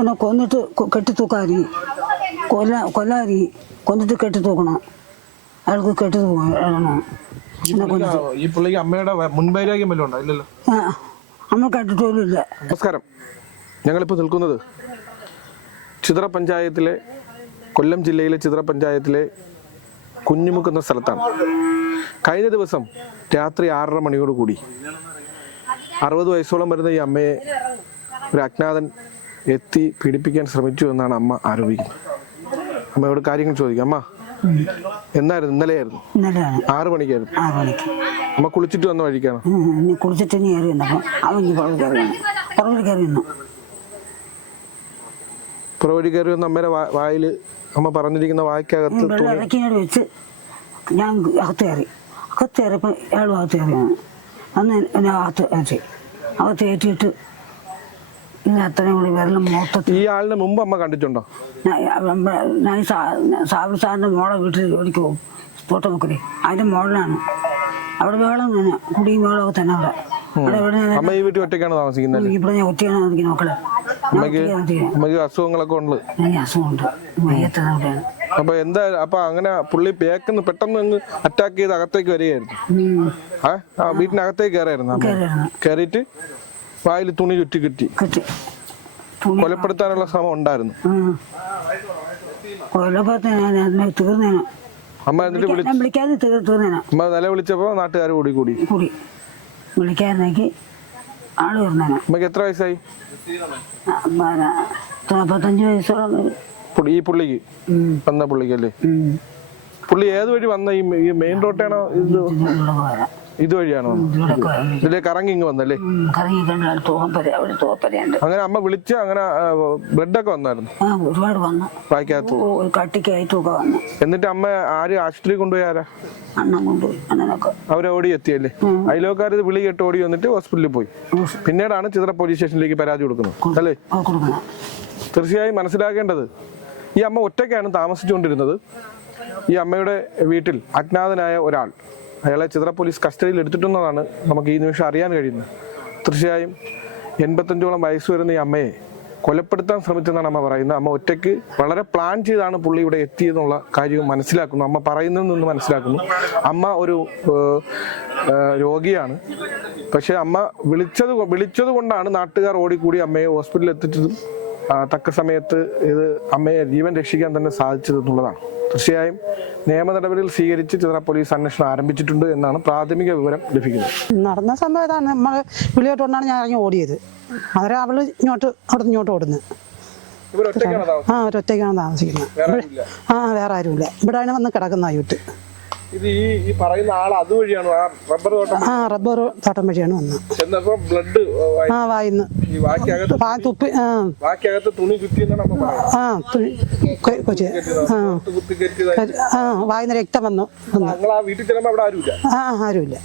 പിന്നെ കൊന്നിട്ട് കെട്ടിത്തൂക്കാരി കൊല്ലാരി കൊന്നിട്ട് കെട്ടിത്തൂക്കണം. അയാൾക്ക് കെട്ടിത്തൂക്കണം. ഈ പുള്ളിക്ക് അമ്മയുടെ മുൻവൈരാഗ്യം വല്ലതും ഉണ്ടോ? ഇല്ലല്ലോ. അമ്മ കണ്ടിട്ടോലും ഇല്ല. നമസ്കാരം. ഞങ്ങളിപ്പോൾ നിൽക്കുന്നത് ചിതറ പഞ്ചായത്തിലെ, കൊല്ലം ജില്ലയിലെ ചിതറ പഞ്ചായത്തിലെ കുഞ്ഞുമുക്ക് എന്ന സ്ഥലത്താണ്. കഴിഞ്ഞ ദിവസം രാത്രി 6:30 മണിയോട് കൂടി 60 വയസ്സോളം വരുന്ന ഈ അമ്മയെ ഒരു അജ്ഞാതൻ എത്തി പീഡിപ്പിക്കാൻ ശ്രമിച്ചു എന്നാണ് അമ്മ ആരോപിക്കുന്നത്. അമ്മയോട് കാര്യങ്ങൾ ചോദിക്കാം. അമ്മ, എന്നായിരുന്നു? ഇന്നലെയായിരുന്നു. 6 മണിക്കായിരുന്നു. അമ്മ കുളിച്ചിട്ട് വന്ന വഴിക്കാണ്. കുളിച്ചിട്ട് പുറവഴി കയറി വന്ന അമ്മയുടെ വായില് അമ്മ പറഞ്ഞിരിക്കുന്ന വായ്ക്കകത്ത് വെച്ച് ഞാൻ അകത്ത് കയറിയപ്പോൾ അയാളും അകത്ത് കയറിയാണ്. അന്ന് എന്നെ അകത്ത് ഏറ്റിട്ട് അത്രയും കൂടി വെള്ളം മൊത്തത്തിൽ. ഈ ആളിനെ മുമ്പ് അമ്മ കണ്ടിട്ടുണ്ടോ? ഞാൻ സാറിന്റെ മോളെ വീട്ടിൽ ജോലിക്ക് പോകും, സ്പോട്ട് നോക്കലേ. അതിന്റെ മോളിലാണ്. അവിടെ വേളം തന്നെ, കുടിയും വേളമൊക്കെ തന്നെ അവിടെ. അമ്മ ഈ വീട്ടിൽ ഒറ്റയ്ക്കാണ് താമസിക്കുന്നത്? ഇവിടെ ഞാൻ ഒറ്റയാണ് താമസിക്കുന്നത്. മക്കളെ അസുഖങ്ങളൊക്കെ ഉണ്ട്. അസുഖമുണ്ട്. മയ്യത്തവിടെയാണ്. അപ്പൊ എന്താ അപ്പൊ അങ്ങനെ പുള്ളി പെട്ടെന്ന് അറ്റാക്ക് ചെയ്ത് അകത്തേക്ക് വരികയായിരുന്നു. വീട്ടിനകത്തേക്ക് കയറിയിട്ട് വായിൽ തുണി ചുറ്റി കെട്ടി കൊലപ്പെടുത്താനുള്ള ശ്രമം ഉണ്ടായിരുന്നു. തീർന്നേനോ അമ്മ? എന്നിട്ട് വിളിക്കാതെ തീർന്നേനോ? അമ്മ നില വിളിച്ചപ്പോ നാട്ടുകാർ കൂടി വിളിക്കാതിനെങ്കിൽ ആള് തീർന്നേനോ. അമ്മക്ക് എത്ര വയസ്സായി? 45 വയസ്സോളം. ഈ പുള്ളിക്ക് വന്ന പുള്ളിക്കല്ലേ? പുള്ളി ഏത് വഴി വന്ന? ഈ മെയിൻ റോഡാണോ? ഇതുവഴിയാണോ? ഇതിലേക്ക് കറങ്ങി ഇങ്ങ് വന്നല്ലേ? അങ്ങനെ അമ്മ വിളിച്ച് അങ്ങനെ ബ്ലഡൊക്കെ വന്നായിരുന്നു? ഒരുപാട് വന്നു. വായിക്കകത്ത് കട്ടിക്കായിട്ടൊക്കെ വന്നു. എന്നിട്ട് അമ്മ ആര് ആശുപത്രി കൊണ്ടുപോയി? ആരാ? അണ്ണം കൊണ്ടുപോയി. അണ്ണനൊക്കെ അവരെ ഓടി എത്തിയല്ലേ? അയലോക്കാർ ഇത് വിളി കേട്ട് ഓടി വന്നിട്ട് ഹോസ്പിറ്റലിൽ പോയി. പിന്നീടാണ് ചിതറ പോലീസ് സ്റ്റേഷനിലേക്ക് പരാതി കൊടുക്കുന്നത് അല്ലേ? തീർച്ചയായും മനസ്സിലാക്കേണ്ടത്, ഈ അമ്മ ഒറ്റയ്ക്കാണ് താമസിച്ചുകൊണ്ടിരുന്നത്. ഈ അമ്മയുടെ വീട്ടിൽ അജ്ഞാതനായ ഒരാൾ അയാളെ ചിതറ പോലീസ് കസ്റ്റഡിയിൽ എടുത്തിട്ടുണ്ടെന്നാണ് നമുക്ക് ഈ നിമിഷം അറിയാൻ കഴിയുന്നത്. തീർച്ചയായും 85ഓളം വയസ്സ് വരുന്ന ഈ അമ്മയെ കൊലപ്പെടുത്താൻ ശ്രമിച്ചെന്നാണ് അമ്മ പറയുന്നത്. അമ്മ ഒറ്റയ്ക്ക് വളരെ പ്ലാൻ ചെയ്താണ് പുള്ളി ഇവിടെ എത്തിയെന്നുള്ള കാര്യവും മനസ്സിലാക്കുന്നു. അമ്മ പറയുന്നതിൽ നിന്ന് മനസ്സിലാക്കുന്നു. അമ്മ ഒരു രോഗിയാണ്. പക്ഷെ അമ്മ വിളിച്ചത് കൊണ്ടാണ് നാട്ടുകാർ ഓടിക്കൂടി അമ്മയെ ഹോസ്പിറ്റലിൽ എത്തിച്ചതും തക്ക സമയത്ത് ഇത് അമ്മയെ ജീവൻ രക്ഷിക്കാൻ തന്നെ സാധിച്ചതെന്നുള്ളതാണ്. തീർച്ചയായും നിയമ നടപടികൾ സ്വീകരിച്ച് ചിതറ പോലീസ് അന്വേഷണം ആരംഭിച്ചിട്ടുണ്ട് എന്നാണ് പ്രാഥമിക വിവരം ലഭിക്കുന്നത്. നടന്ന സംഭവം ഇതാണ്. നമ്മൾ വിളിയോട്ടുകൊണ്ടാണ് ഞാൻ ഇറങ്ങി ഓടിയത്. അവരെ അവള് ഇങ്ങോട്ട് ഓടുന്നത്. ഒരൊറ്റയ്ക്കാണ് താമസിക്കുന്നത്. വേറെ ആരുമില്ല. ഇവിടെ ആണ് വന്ന് കിടക്കുന്ന വീട്ട്. റബ്ബർ തോട്ടം വഴിയാണ് വന്നത്. വായിന്ന് തുപ്പി വായിന്ന് രക്തം വന്നു. ആരുമില്ല.